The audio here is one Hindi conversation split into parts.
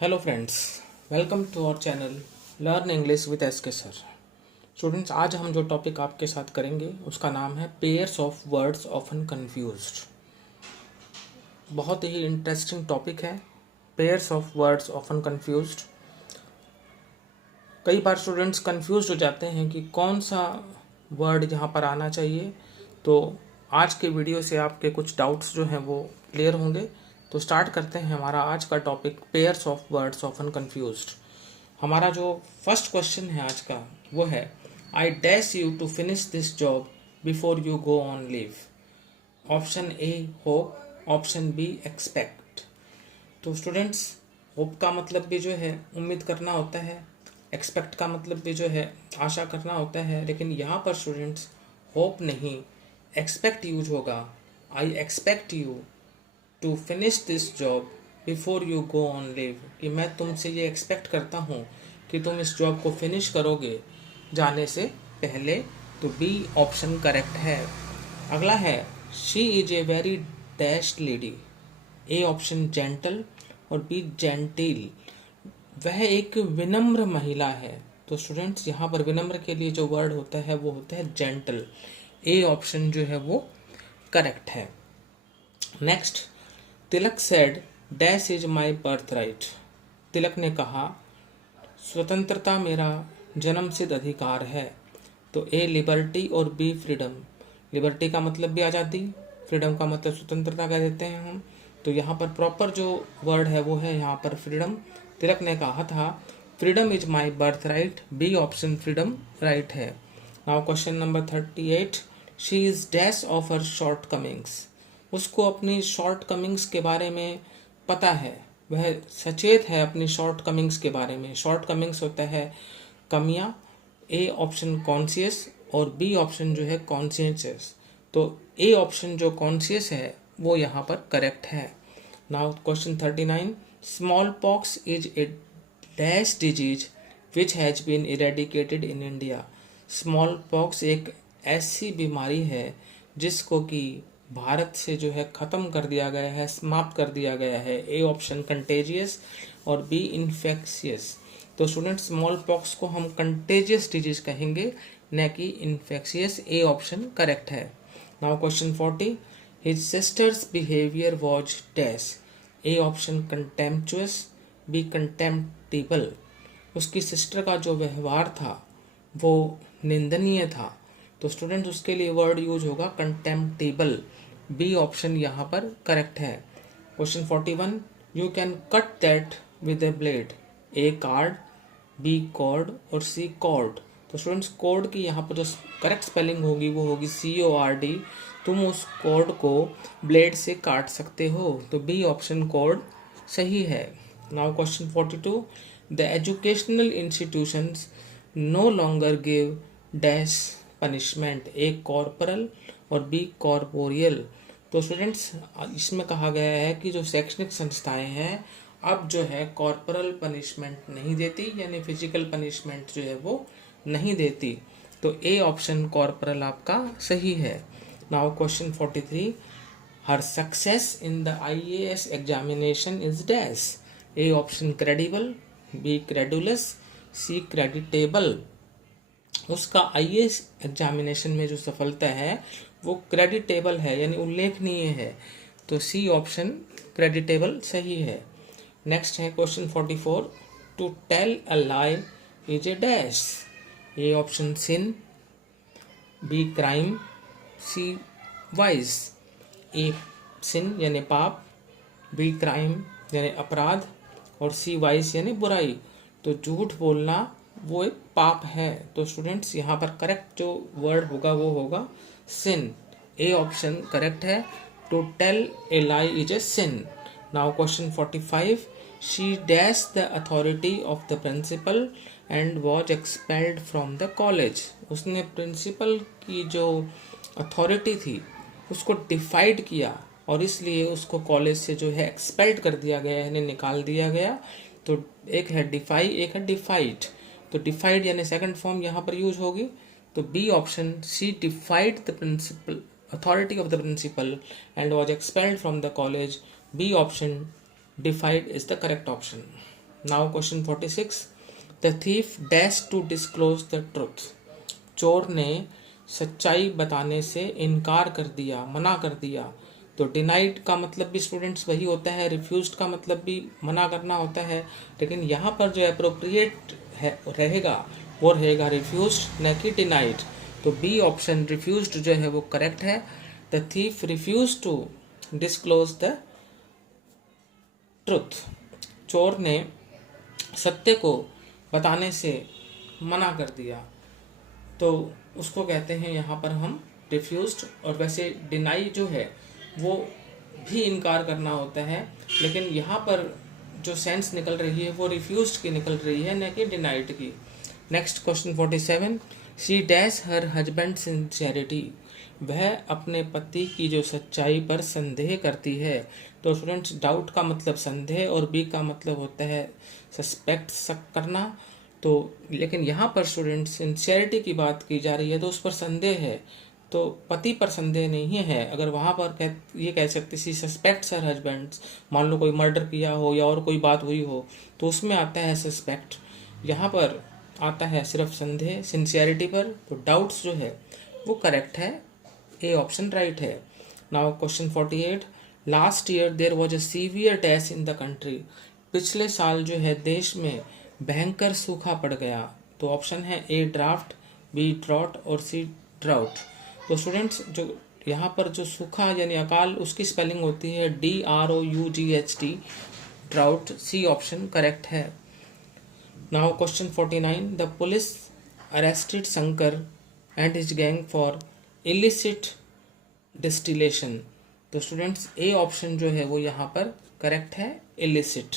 Hello friends, welcome to our channel learn English with SK sir. Students, आज हम जो टॉपिक आपके साथ करेंगे उसका नाम है pairs of words often confused. बहुत ही इंटरेस्टिंग टॉपिक है pairs of words often confused. कई बार स्टूडेंट्स कंफ्यूज हो जाते हैं कि कौन सा वर्ड यहाँ पर आना चाहिए। तो आज के वीडियो से आपके कुछ डाउट्स जो हैं वो क्लियर होंगे। तो स्टार्ट करते हैं हमारा आज का topic pairs of words often confused. हमारा जो फर्स्ट क्वेश्चन है आज का वो है, I dash you to finish this job before you go on leave. Option A hope, option B expect. तो स्टूडेंट्स, होप का मतलब भी जो है उम्मीद करना होता है, एक्सपेक्ट का मतलब भी जो है आशा करना होता है, लेकिन यहाँ पर स्टूडेंट्स होप नहीं एक्सपेक्ट यूज होगा। I expect you to finish this job before you go on leave, कि मैं तुमसे ये एक्सपेक्ट करता हूँ कि तुम इस जॉब को फिनिश करोगे जाने से पहले। तो बी ऑप्शन करेक्ट है। अगला है, she is a very dashed lady. A option gentle और बी जेंटिल। वह एक विनम्र महिला है। तो स्टूडेंट्स, यहाँ पर विनम्र के लिए जो वर्ड होता है वो होता है जेंटल। ए ऑप्शन जो है वो करेक्ट है। Next, Tilak said dash is my birth right. Tilak ने कहा स्वतंत्रता मेरा जन्मसिद्ध अधिकार है। तो ए लिबर्टी और बी फ्रीडम। लिबर्टी का मतलब भी आज़ादी, फ्रीडम का मतलब स्वतंत्रता कह देते हैं हम। तो यहाँ पर प्रॉपर जो वर्ड है वो है यहाँ पर फ्रीडम। तिलक ने कहा था freedom is my birth right. B option freedom right है। Now question number 38, she is dash of her shortcomings. उसको अपनी शॉर्ट कमिंग्स के बारे में पता है, वह सचेत है अपनी शॉर्ट कमिंग्स के बारे में। शॉर्ट कमिंग्स होता है कमियां। ए ऑप्शन कॉन्शियस और बी ऑप्शन जो है कॉन्शियस। तो ए ऑप्शन जो कॉन्शियस है वो यहाँ पर करेक्ट है। Now question 39, smallpox is a dash disease which has been eradicated in India. Smallpox एक ऐसी बीमारी है जिसको कि भारत से जो है ख़त्म कर दिया गया है, समाप्त कर दिया गया है। ए ऑप्शन कंटेजियस और बी इन्फेक्शियस। तो स्टूडेंट, स्मॉल पॉक्स को हम कंटेजियस डिजीज कहेंगे, न कि इन्फेक्शियस। ए ऑप्शन करेक्ट है। Now question 40, his sisters behaviour was dash. A option contemptuous, B contemptible. उसकी सिस्टर का जो व्यवहार था वो निंदनीय था। तो स्टूडेंट, उसके लिए वर्ड यूज होगा कंटेम्प्टिबल। बी ऑप्शन यहाँ पर करेक्ट है। Question 41, you can cut that with a blade. A card, B cord और सी कॉर्ड। तो स्टूडेंट्स, कॉर्ड की यहाँ पर जो करेक्ट स्पेलिंग होगी वो होगी CORD। तुम उस कॉर्ड को ब्लेड से काट सकते हो। तो बी ऑप्शन कॉर्ड सही है। Now question 42, the educational institutions no longer give dash punishment. A corporal और बी कॉर्पोरियल। तो स्टूडेंट्स, इसमें कहा गया है कि जो शैक्षणिक संस्थाएं हैं अब जो है कॉर्पोरल पनिशमेंट नहीं देती, यानी फिजिकल पनिशमेंट जो है वो नहीं देती। तो ए ऑप्शन कॉर्पोरल आपका सही है। Now question 43, her success in the IAS examination is dash. A option credible, B credulous, C creditable. उसका IAS एग्जामिनेशन में जो सफलता है वो क्रेडिटेबल है, यानी उल्लेखनीय है। तो सी ऑप्शन क्रेडिटेबल सही है। नेक्स्ट है question 44, to tell a lie is a dash. A option sin, B crime, C vice. A sin यानी पाप, बी क्राइम यानी अपराध और सी वाइज यानी बुराई। तो झूठ बोलना वो एक पाप है। तो स्टूडेंट्स, यहाँ पर करेक्ट जो वर्ड होगा वो होगा सिन। ए ऑप्शन करेक्ट है। To tell a lie is a sin. Now question 45, she dash the authority of the principal and was expelled from the college. उसने प्रिंसिपल की जो अथॉरिटी थी उसको डिफाइड किया और इसलिए उसको कॉलेज से जो है एक्सपेल्ड कर दिया गया, यानी निकाल दिया गया। तो एक है डिफाई, एक है डिफाइड। तो डिफाइड यानी सेकंड फॉर्म यहाँ पर यूज होगी। तो B option, she defied the principal authority of the principal and was expelled from the college. B option defied is the correct option. Now question 46, the thief dash to disclose the truth. चोर ने सच्चाई बताने से इनकार कर दिया, मना कर दिया। तो डिनाइड का मतलब भी स्टूडेंट्स वही होता है, रिफ्यूज्ड का मतलब भी मना करना होता है, लेकिन यहाँ पर जो अप्रोप्रिएट रहेगा वो रहेगा रिफ्यूज्ड, न कि डिनाइड। तो बी ऑप्शन रिफ्यूज्ड जो है वो करेक्ट है। The thief refuse to disclose the truth. चोर ने सत्य को बताने से मना कर दिया, तो उसको कहते हैं यहाँ पर हम रिफ्यूज्ड। और वैसे डिनाई जो है वो भी इनकार करना होता है, लेकिन यहाँ पर जो सेंस निकल रही है वो रिफ्यूज्ड की निकल रही है, न कि डिनाइड की। Next question 47, she dash her husband sincerity. वह अपने पति की जो सच्चाई पर संदेह करती है। तो स्टूडेंट्स डाउट का मतलब संदेह और बी का मतलब होता है सस्पेक्ट, शक करना। तो लेकिन यहाँ पर स्टूडेंट सिंसियरिटी की बात की जा रही है तो उस पर संदेह है, तो पति पर संदेह नहीं है। अगर वहाँ पर ये कह सकते सी सस्पेक्ट्स हर हस्बैंड, मान लो कोई मर्डर किया हो या और कोई बात हुई हो तो उसमें आता है सस्पेक्ट। यहाँ पर आता है सिर्फ संदेह सिंसियरिटी पर, तो डाउट्स जो है वो करेक्ट है, ए ऑप्शन राइट है। Now question 48, last year there was a severe dash in the country. पिछले साल जो है देश में भयंकर सूखा पड़ गया। तो ऑप्शन है ए ड्राफ्ट, बी ड्रॉट और सी ड्राउट। तो स्टूडेंट्स जो यहाँ पर जो सूखा यानी अकाल उसकी स्पेलिंग होती है DROUGHT, drought. C option correct है। Now question 49, the police arrested Shankar and his gang for illicit distillation. तो स्टूडेंट्स ए ऑप्शन जो है वो यहाँ पर करेक्ट है, illicit.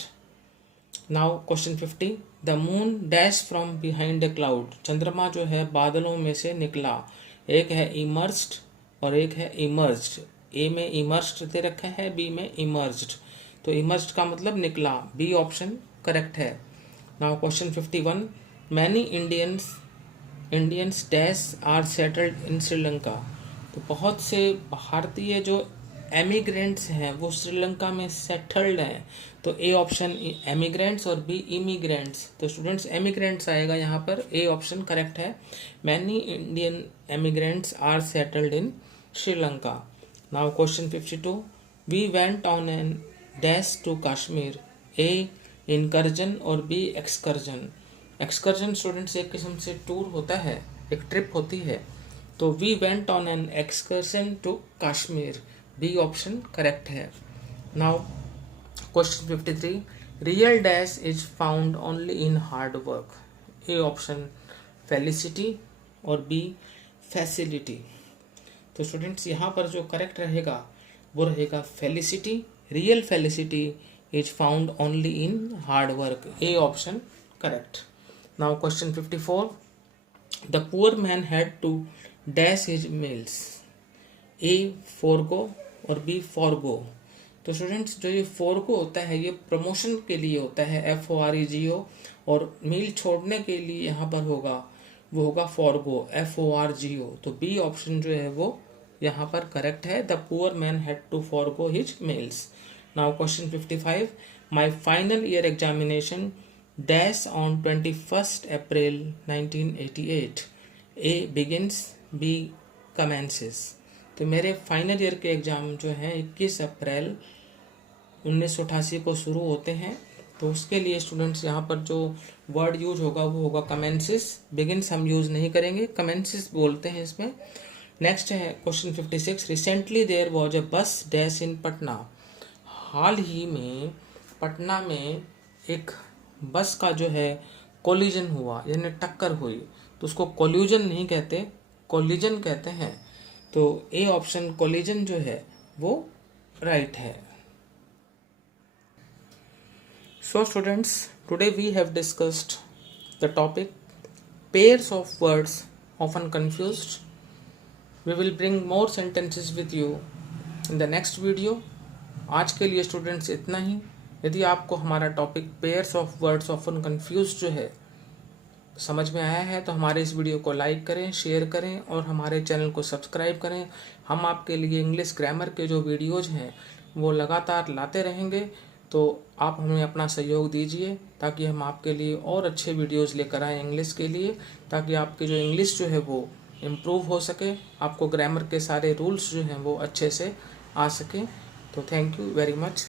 Now question 50, the moon dash from behind a cloud. चंद्रमा जो है बादलों में से निकला। एक है इमर्स्ड और एक है इमर्ज्ड। ए में इमर्स्ड दे रखा है, बी में इमर्ज्ड। तो इमर्ज्ड का मतलब निकला, बी ऑप्शन करेक्ट है। Now question 51, many Indians dash are settled in Sri Lanka. तो बहुत से भारतीय जो एमिग्रेंट्स हैं वो श्रीलंका में सेटल्ड हैं। तो ए ऑप्शन एमिग्रेंट्स और बी इमिग्रेंट्स। तो स्टूडेंट्स एमिग्रेंट्स आएगा यहाँ पर, ए ऑप्शन करेक्ट है। Many Indian emigrants are settled in Sri Lanka. Now question 52, we went on an dash to Kashmir. A incursion और बी एक्सकर्जन। एक्सकर्जन स्टूडेंट्स एक किस्म से टूर होता है, एक ट्रिप होती है। तो we went on an excursion to Kashmir, B option correct है। Now question 53, real dash is found only in hard work. A option felicity और बी फैसिलिटी। तो स्टूडेंट्स यहाँ पर जो करेक्ट रहेगा वो रहेगा felicity. Real felicity is found only in hard work, A option correct. Now question 54, the poor man had to dash his meals. A forego और बी फॉरगो। तो स्टूडेंट्स जो ये फोरगो होता है ये प्रमोशन के लिए होता है, FOREGO, और मील छोड़ने के लिए यहाँ पर होगा वो होगा फॉरगो, FORGO। तो बी ऑप्शन जो है वो यहाँ पर करेक्ट है, the poor man had to forgo his meals. Now question 55, my final year examination dash on 21 April 1988। A begins, B commences. तो मेरे फाइनल ईयर के एग्ज़ाम जो हैं 21 अप्रैल 1988 को शुरू होते हैं। तो उसके लिए स्टूडेंट्स यहाँ पर जो वर्ड यूज होगा वो होगा कमेंसेस। बिगिंस हम यूज़ नहीं करेंगे, कमेंसेस बोलते हैं इसमें। नेक्स्ट है question 56, recently there was a bus dash इन पटना। हाल ही में पटना में एक बस का जो है कोलिजन हुआ, यानी टक्कर हुई। तो उसको कोल्यूजन नहीं कहते, कोलिजन कहते हैं। तो ए ऑप्शन कोलिजन जो है वो राइट है। So students, today we have discussed the topic pairs of words often confused. We will bring more sentences with you in the next video. आज के लिए स्टूडेंट्स इतना ही। यदि आपको हमारा topic pairs of words often confused जो है समझ में आया है तो हमारे इस वीडियो को लाइक करें, शेयर करें और हमारे चैनल को सब्सक्राइब करें। हम आपके लिए इंग्लिश ग्रामर के जो वीडियोज हैं वो लगातार लाते रहेंगे। तो आप हमें अपना सहयोग दीजिए ताकि हम आपके लिए और अच्छे वीडियोस लेकर आएँ इंग्लिश के लिए, ताकि आपकी जो इंग्लिश जो है वो इम्प्रूव हो सके, आपको ग्रामर के सारे रूल्स जो हैं वो अच्छे से आ सकें। तो थैंक यू वेरी मच।